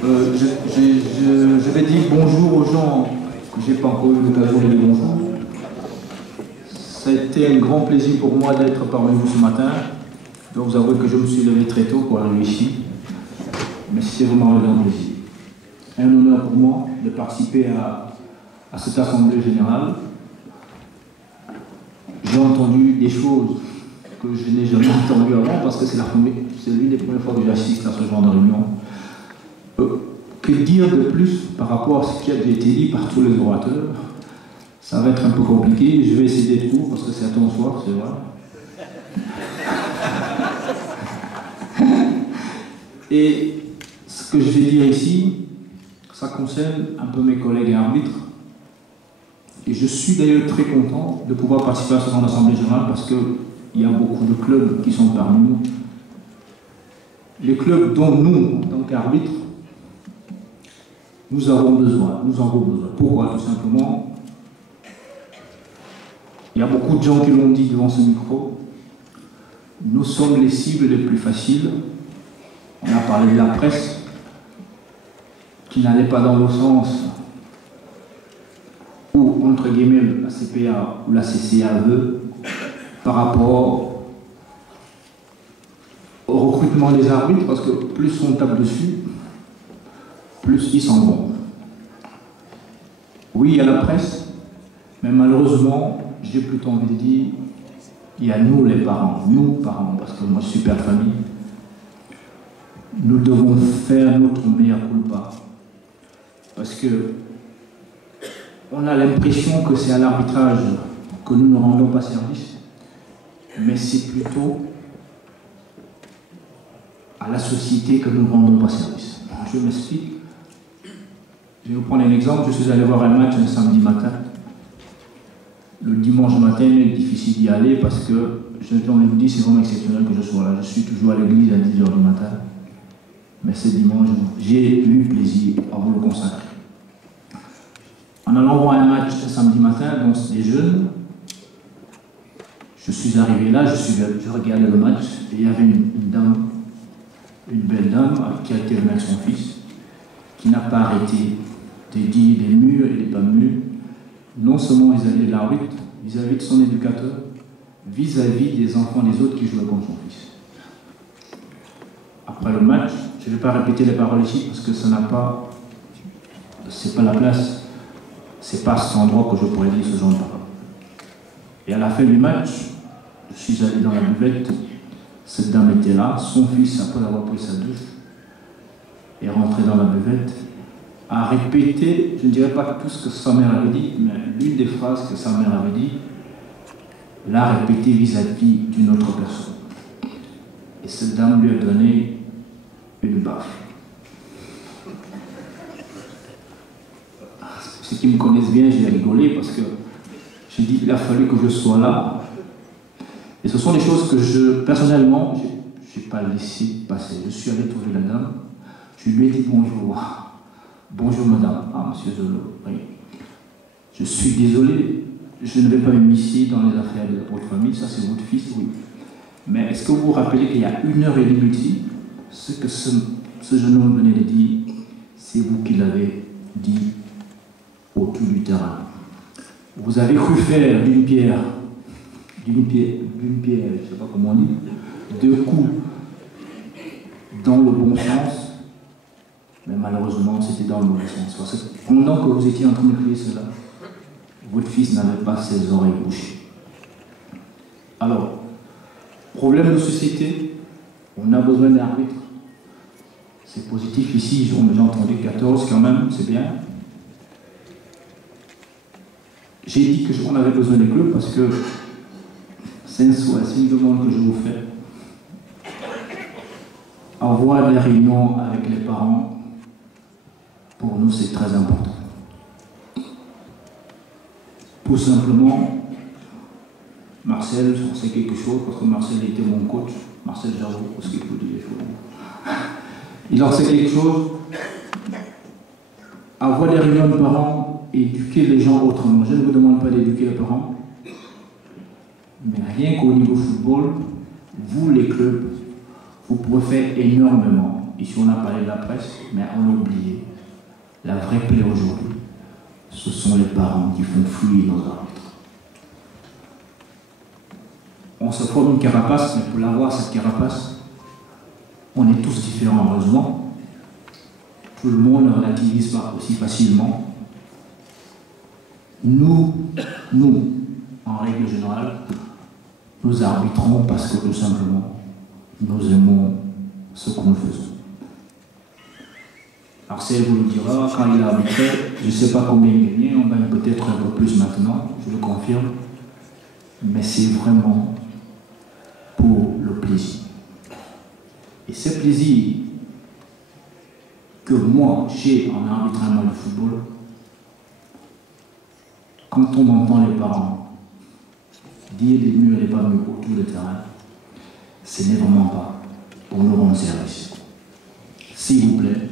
Je vais dire bonjour aux gens que je n'ai pas encore eu l'occasion de dire bonjour. Ça a été un grand plaisir pour moi d'être parmi vous ce matin. Je dois vous avouer que je me suis levé très tôt pour arriver ici. Mais c'est vraiment un grand plaisir. Un honneur pour moi de participer à cette assemblée générale. J'ai entendu des choses que je n'ai jamais entendues avant parce que c'est l'une des premières fois que j'assiste à ce genre de réunion. Que dire de plus par rapport à ce qui a déjà été dit par tous les orateurs? Ça va être un peu compliqué, je vais essayer d'être court parce que c'est à ton soir, c'est vrai. Et ce que je vais dire ici, ça concerne un peu mes collègues et arbitres. Et je suis d'ailleurs très content de pouvoir participer à ce genre d'assemblée générale parce qu'il y a beaucoup de clubs qui sont parmi nous. Les clubs dont nous, en tant qu'arbitres, nous avons besoin. Pourquoi? Tout simplement, il y a beaucoup de gens qui l'ont dit devant ce micro, nous sommes les cibles les plus faciles. On a parlé de la presse, qui n'allait pas dans le sens où, entre guillemets, la CPA ou la CCA veut, par rapport au recrutement des arbitres, parce que plus on tape dessus, plus ils s'en vont. Oui, il y a la presse, mais malheureusement, j'ai plutôt envie de dire, il y a nous les parents, parce que moi je suis père de famille, nous devons faire notre meilleur culpa, parce que on a l'impression que c'est à l'arbitrage que nous ne rendons pas service, mais c'est plutôt à la société que nous ne rendons pas service. Je m'explique. Je vais vous prendre un exemple. Je suis allé voir un match un samedi matin. Le dimanche matin, il est difficile d'y aller parce que, je vous dis, c'est vraiment exceptionnel que je sois là. Je suis toujours à l'église à 10h du matin. Mais ce dimanche, j'ai eu plaisir à vous le consacrer. En allant voir un match un samedi matin, donc des jeunes, je suis arrivé là, je regardais le match, et il y avait une dame, une belle dame, qui a été avec son fils, qui n'a pas arrêté de dire des murs et des pas murs, non seulement vis-à-vis de l'arbitre, vis-à-vis de son éducateur, vis-à-vis des enfants des autres qui jouaient contre son fils. Après le match, je ne vais pas répéter les paroles ici parce que ça n'a pas, c'est pas la place, c'est pas à cet endroit que je pourrais dire ce genre de paroles. Et à la fin du match, je suis allé dans la buvette, cette dame était là, son fils, après avoir pris sa douche, est rentré dans la buvette, a répété, je ne dirais pas tout ce que sa mère avait dit, mais l'une des phrases que sa mère avait dit, l'a répété vis-à-vis d'une autre personne. Et cette dame lui a donné une baffe. Ceux qui me connaissent bien, j'ai rigolé parce que j'ai dit qu'il a fallu que je sois là. Et ce sont des choses que personnellement, je n'ai pas laissé passer. Je suis allé trouver la dame, je lui ai dit bonjour. Bonjour madame. Ah, monsieur Zolo, oui. Je suis désolé, je ne vais pas m'immiscer dans les affaires de votre famille, ça c'est votre fils, oui. Mais est-ce que vous vous rappelez qu'il y a 1h30 ici, ce que ce jeune homme venait de dire, c'est vous qui l'avez dit autour du terrain. Vous avez cru faire d'une pierre, je ne sais pas comment on dit, 2 coups dans le bon sens, mais malheureusement c'était dans le mauvais sens. Parce que pendant que vous étiez en train de crier cela, votre fils n'avait pas ses oreilles bouchées. Alors, problème de société, on a besoin d'arbitres. C'est positif ici, j'ai entendu 14 quand même, c'est bien. J'ai dit qu'on avait besoin des clubs parce que c'est un souhait, c'est une demande que je vous fais. Avoir des réunions avec les parents, pour nous c'est très important. Tout simplement, Marcel, on sait quelque chose, parce que Marcel était mon coach, Marcel Jarreau, parce qu'il faut dire les choses. Il en sait quelque chose. Avoir des réunions de parents, éduquer les gens autrement. Je ne vous demande pas d'éduquer les parents, mais rien qu'au niveau football, vous les clubs, vous pouvez faire énormément. Ici, on a parlé de la presse, mais on a oublié. La vraie plaie aujourd'hui, ce sont les parents qui font fluer nos arbitres. On se forme une carapace, mais pour l'avoir, cette carapace, on est tous différents, heureusement. Tout le monde ne relativise pas aussi facilement. Nous, en règle générale, nous arbitrons parce que tout simplement, nous aimons ce que nous faisons. Marcel vous le dira, quand il a arbitré, je ne sais pas combien il gagnait, on gagne peut-être un peu plus maintenant, je le confirme, mais c'est vraiment pour le plaisir. Et ce plaisir que moi j'ai en arbitrant le football, quand on entend les parents dire les murs et les pas murs autour du terrain, ce n'est vraiment pas pour nous rendre service. S'il vous plaît,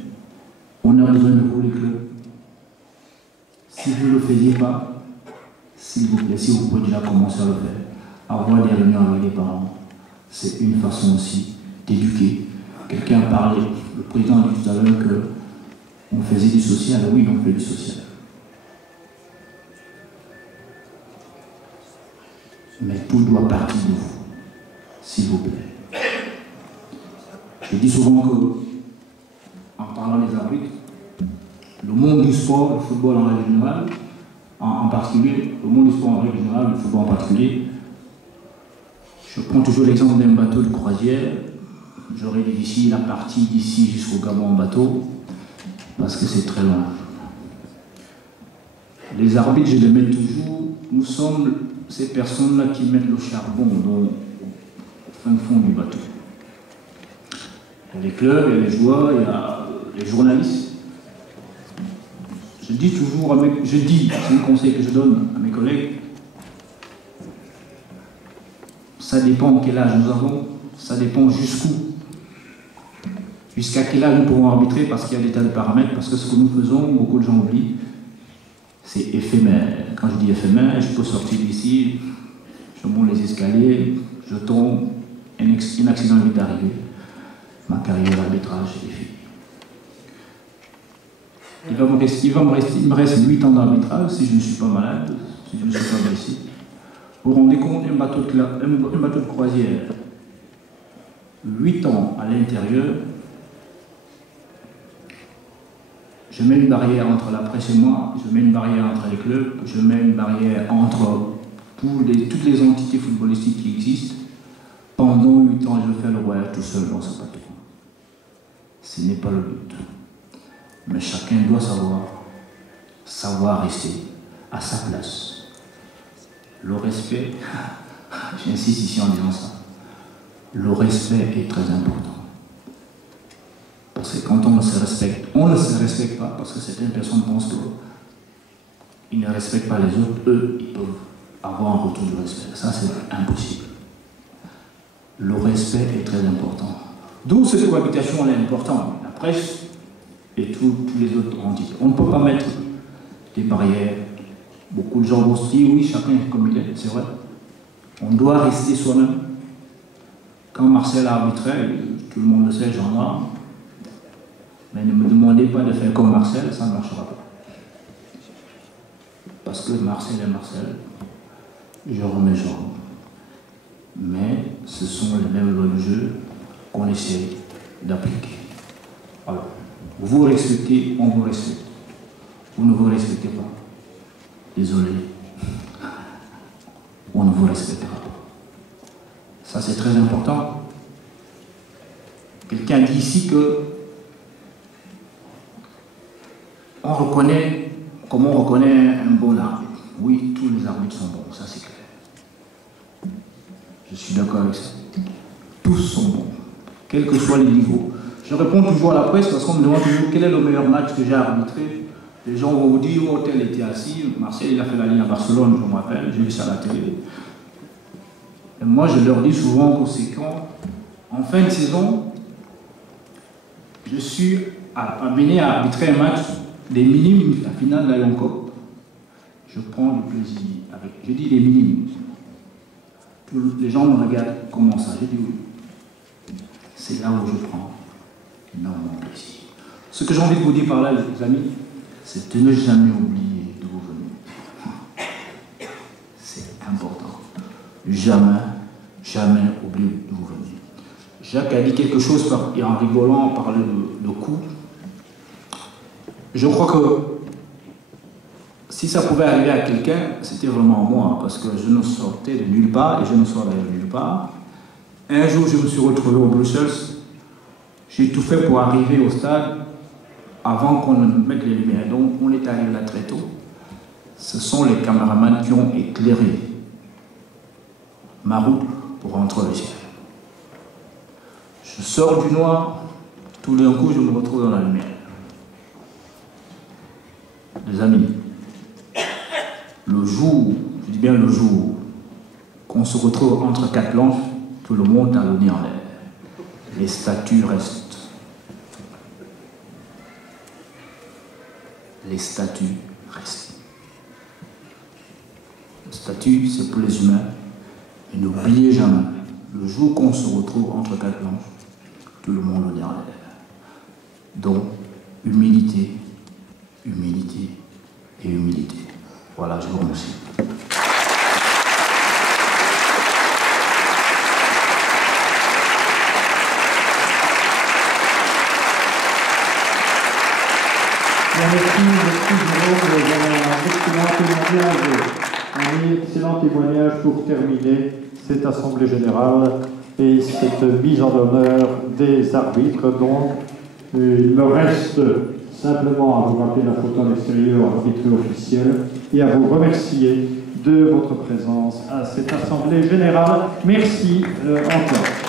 on a besoin de vous les clubs. Si vous ne le faisiez pas, s'il vous plaît, si vous pouvez déjà commencer à le faire, avoir des réunions avec les parents, c'est une façon aussi d'éduquer. Quelqu'un a parlé, le président a dit tout à l'heure qu'on faisait du social. Oui, on fait du social. Mais tout doit partir de vous, s'il vous plaît. Je dis souvent que, en parlant des arbitres, le monde du sport, le football en règle générale, en particulier, le monde du sport en règle générale, le football en particulier, je prends toujours l'exemple d'un bateau de croisière. J'aurais dit ici la partie d'ici jusqu'au Gabon en bateau, parce que c'est très loin. Les arbitres, je les mets toujours, nous sommes ces personnes-là qui mettent le charbon au fin fond du bateau. Il y a les clubs, il y a les joueurs, il y a les journalistes. Je dis toujours, c'est un conseil que je donne à mes collègues, ça dépend de quel âge nous avons, ça dépend jusqu'où. Jusqu'à quel âge nous pouvons arbitrer, parce qu'il y a des tas de paramètres, parce que ce que nous faisons, beaucoup de gens oublient, c'est éphémère. Quand je dis éphémère, je peux sortir d'ici, je monte les escaliers, je tombe, un accident m'est arrivé, ma carrière d'arbitrage est finie. Il me reste 8 ans d'arbitrage si je ne suis pas malade, si je ne suis pas blessé. Vous vous rendez compte, un bateau de croisière, 8 ans à l'intérieur, je mets une barrière entre la presse et moi, je mets une barrière entre les clubs, je mets une barrière entre toutes les entités footballistiques qui existent. Pendant 8 ans, je fais le voyage tout seul dans ce bateau. Ce n'est pas le but. Mais chacun doit savoir rester à sa place. Le respect, j'insiste ici en disant ça, le respect est très important. Parce que quand on ne se respecte pas, parce que certaines personnes pensent qu'ils ne respectent pas les autres, eux, ils peuvent avoir un retour de respect. Ça, c'est impossible. Le respect est très important. D'où cette cohabitation, elle est importante. La presse et tous les autres entités. On ne peut pas mettre des barrières. Beaucoup de gens vont se dire, oui, chacun est comme il est, c'est vrai. On doit rester soi-même. Quand Marcel arbitrait, tout le monde le sait, gendarme, mais ne me demandez pas de faire comme Marcel, ça ne marchera pas. Parce que Marcel est Marcel, je remets genre. Mais ce sont les mêmes lois du jeu qu'on essaie d'appliquer. Alors, vous respectez, on vous respecte. Vous ne vous respectez pas. Désolé. On ne vous respectera pas. Ça, c'est très important. Quelqu'un dit ici que on reconnaît, comment on reconnaît un bon arbitre. Oui, tous les arbitres sont bons, ça c'est clair. Je suis d'accord avec ça. Tous sont bons, quels que soient les niveaux. Je réponds toujours à la presse parce qu'on me demande toujours quel est le meilleur match que j'ai arbitré. Les gens vont vous dire, oh, tel était assis, Marcel il a fait la ligne à Barcelone, je me rappelle, j'ai vu ça à la télé. Et moi je leur dis souvent que c'est quand, en fin de saison, je suis amené à arbitrer un match des minimes, la finale de la Lion Cup. Je prends du plaisir avec. Je dis les minimes. Les gens me regardent comment ça. Je dis oui. C'est là où je prends énormément plaisir. Ce que j'ai envie de vous dire par là, les amis, c'est de ne jamais oublier d'où vous venez. C'est important. Jamais, jamais oublier d'où vous venez. Jacques a dit quelque chose et en rigolant, on parlait de coups. Je crois que si ça pouvait arriver à quelqu'un, c'était vraiment moi, parce que je ne sortais de nulle part et je ne sors de nulle part. Un jour, je me suis retrouvé au Bruxelles. J'ai tout fait pour arriver au stade avant qu'on ne mette les lumières. Donc, on est arrivé là très tôt. Ce sont les caméramans qui ont éclairé ma route pour rentrer au ciel. Je sors du noir, tout d'un coup, je me retrouve dans la lumière. Les amis, le jour, je dis bien le jour, qu'on se retrouve entre quatre planches, tout le monde a le nez en l'air. Les statues restent. Les statues restent. Les statues, c'est pour les humains. Mais n'oubliez jamais, le jour qu'on se retrouve entre quatre planches, tout le monde le nez en l'air. Donc, humilité, humilité et humilité. Voilà, je vous remercie. Un excellent témoignage pour terminer cette Assemblée Générale et cette mise en honneur des arbitres. Donc, il me reste simplement à vous rappeler la photo à l'extérieur, arbitre officiel, et à vous remercier de votre présence à cette Assemblée Générale. Merci encore.